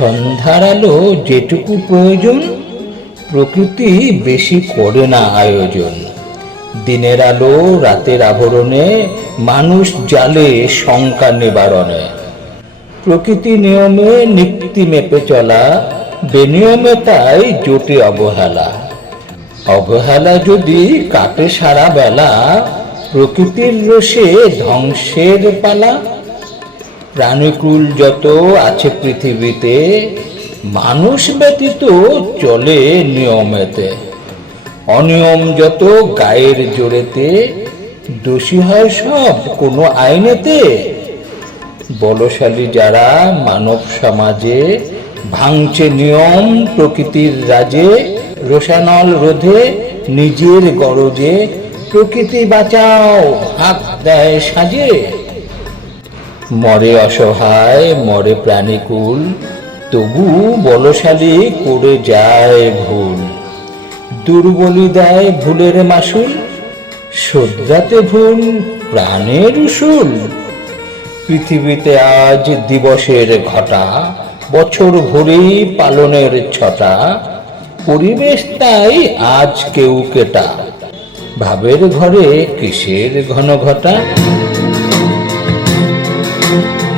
সন্ধ্যার আলো যেটুকু প্রয়োজন, প্রকৃতি বেশি করে না আয়োজন। দিনের আলো রাতের আবরণে, মানুষ জালে শঙ্কা নিবারণে। প্রকৃতি নিয়মে নিক্তি মেপে চলা, বেনিয়মে তাই জোটে অবহেলা। অবহেলা যদি কাটে সারা বেলা, প্রকৃতির রোষে ধ্বংসের পালা প্রাণীকুল যত আছে পৃথিবীতে, মানুষ ব্যতীত চলে নিয়মেতে। অনিয়ম যত গায়ের জোরেতে, দোষী হয় সব কোনো আইনেতে। বলশালী যারা মানব সমাজে ভাঙছে নিয়ম প্রকৃতির রাজে, রোশানল রোধে নিজের গরজে প্রকৃতি বাঁচাও, হাত দেয় সাজে। মরে অসহায়, মরে প্রাণীকুল, তবু বলশালী করে যায় ভুল। দুর্বলি দেয় ভুলের মাসুল, শোধরাতে ভুল প্রাণের উসুল। পৃথিবীতে আজ দিবসের ঘটা, বছর ভরেই পালনের ছটা, পরিবেশ তাই আজ কেউ কেটা। ভাবের ঘরে কিসের ঘন ঘটা Thank you.